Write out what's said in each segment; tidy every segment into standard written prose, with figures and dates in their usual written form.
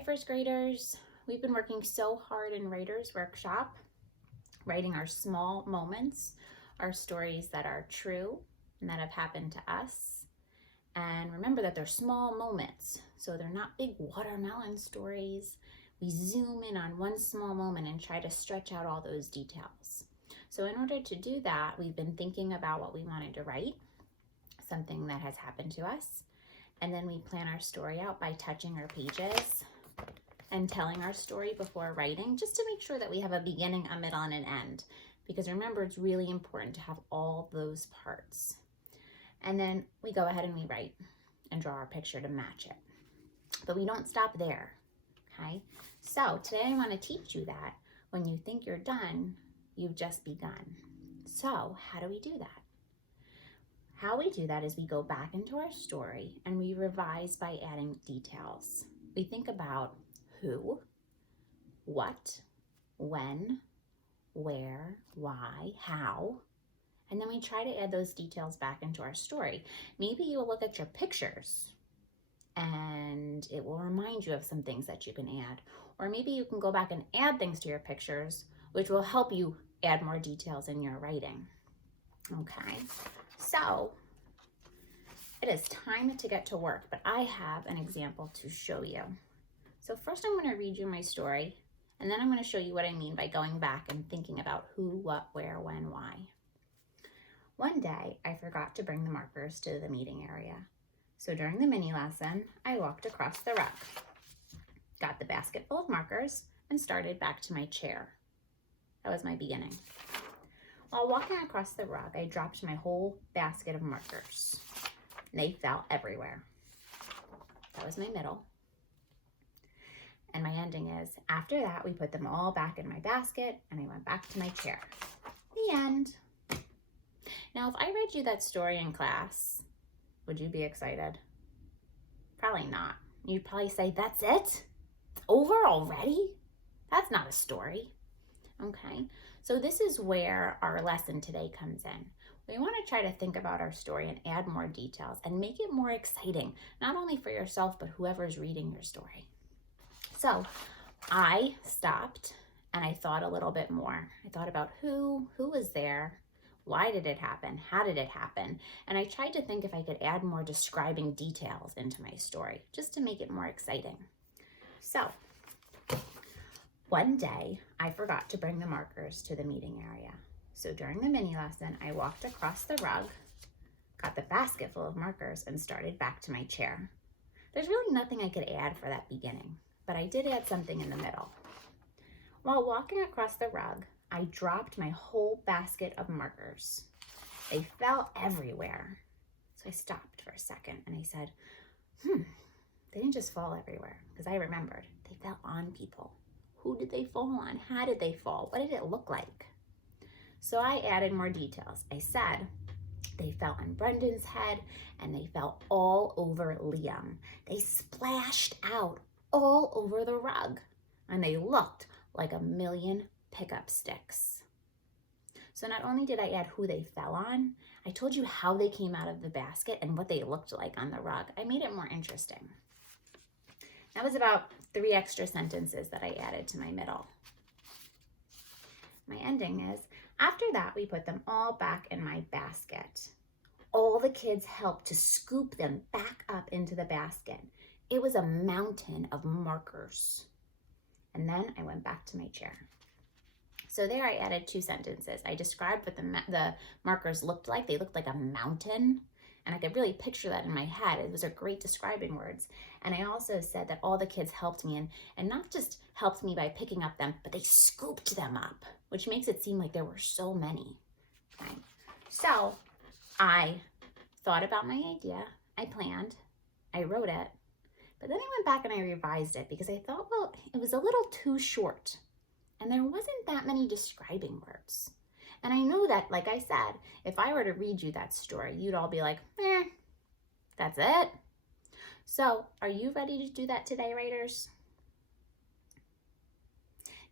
Hi, first graders. We've been working so hard in Writer's Workshop, writing our small moments, our stories that are true and that have happened to us. And remember that they're small moments, so they're not big watermelon stories. We zoom in on one small moment and try to stretch out all those details. So in order to do that, we've been thinking about what we wanted to write, something that has happened to us. And then we plan our story out by touching our pages and telling our story before writing, just to make sure that we have a beginning, a middle, and an end. Because remember, it's really important to have all those parts. And then we go ahead and we write and draw our picture to match it. But we don't stop there, okay? So today I want to teach you that when you think you're done, you've just begun. So how do we do that? How we do that is we go back into our story and we revise by adding details. We think about who, what, when, where, why, how, and then we try to add those details back into our story. Maybe you'll look at your pictures and it will remind you of some things that you can add. Or maybe you can go back and add things to your pictures, which will help you add more details in your writing. Okay, so it is time to get to work, but I have an example to show you. So first I'm going to read you my story, and then I'm going to show you what I mean by going back and thinking about who, what, where, when, why. One day, I forgot to bring the markers to the meeting area. So during the mini lesson, I walked across the rug, got the basket full of markers, and started back to my chair. That was my beginning. While walking across the rug, I dropped my whole basket of markers. They fell everywhere. That was my middle. And my ending is, after that, we put them all back in my basket and I went back to my chair. The end. Now, if I read you that story in class, would you be excited? Probably not. You'd probably say, that's it? It's over already? That's not a story. Okay, so this is where our lesson today comes in. We want to try to think about our story and add more details and make it more exciting, not only for yourself, but whoever's reading your story. So I stopped and I thought a little bit more. I thought about who was there, why did it happen, how did it happen? And I tried to think if I could add more describing details into my story, just to make it more exciting. So one day I forgot to bring the markers to the meeting area. So during the mini lesson, I walked across the rug, got the basket full of markers, and started back to my chair. There's really nothing I could add for that beginning, but I did add something in the middle. While walking across the rug, I dropped my whole basket of markers. They fell everywhere. So I stopped for a second and I said, they didn't just fall everywhere, because I remembered they fell on people. Who did they fall on? How did they fall? What did it look like? So I added more details. I said they fell on Brendan's head and they fell all over Liam. They splashed out all over the rug and they looked like a million pickup sticks. So not only did I add who they fell on, I told you how they came out of the basket and what they looked like on the rug. I made it more interesting. That was about 3 extra sentences that I added to my middle. My ending is, after that, we put them all back in my basket. All the kids helped to scoop them back up into the basket. It was a mountain of markers. And then I went back to my chair. So there I added 2 sentences. I described what the markers looked like. They looked like a mountain. And I could really picture that in my head. It was a great describing words. And I also said that all the kids helped me, and not just helped me by picking up them, but they scooped them up, which makes it seem like there were so many. Okay. So I thought about my idea, I planned, I wrote it, but then I went back and I revised it because I thought, well, it was a little too short and there wasn't that many describing words. And I know that, like I said, if I were to read you that story, you'd all be like, that's it. So are you ready to do that today, writers?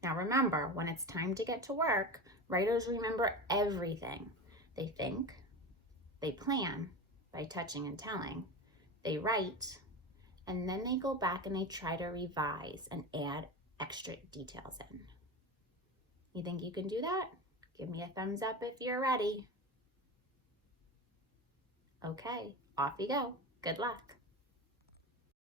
Now remember, when it's time to get to work, writers remember everything. They think, they plan by touching and telling, they write, and then they go back and they try to revise and add extra details in. You think you can do that? Give me a thumbs up if you're ready. Okay, off you go. Good luck.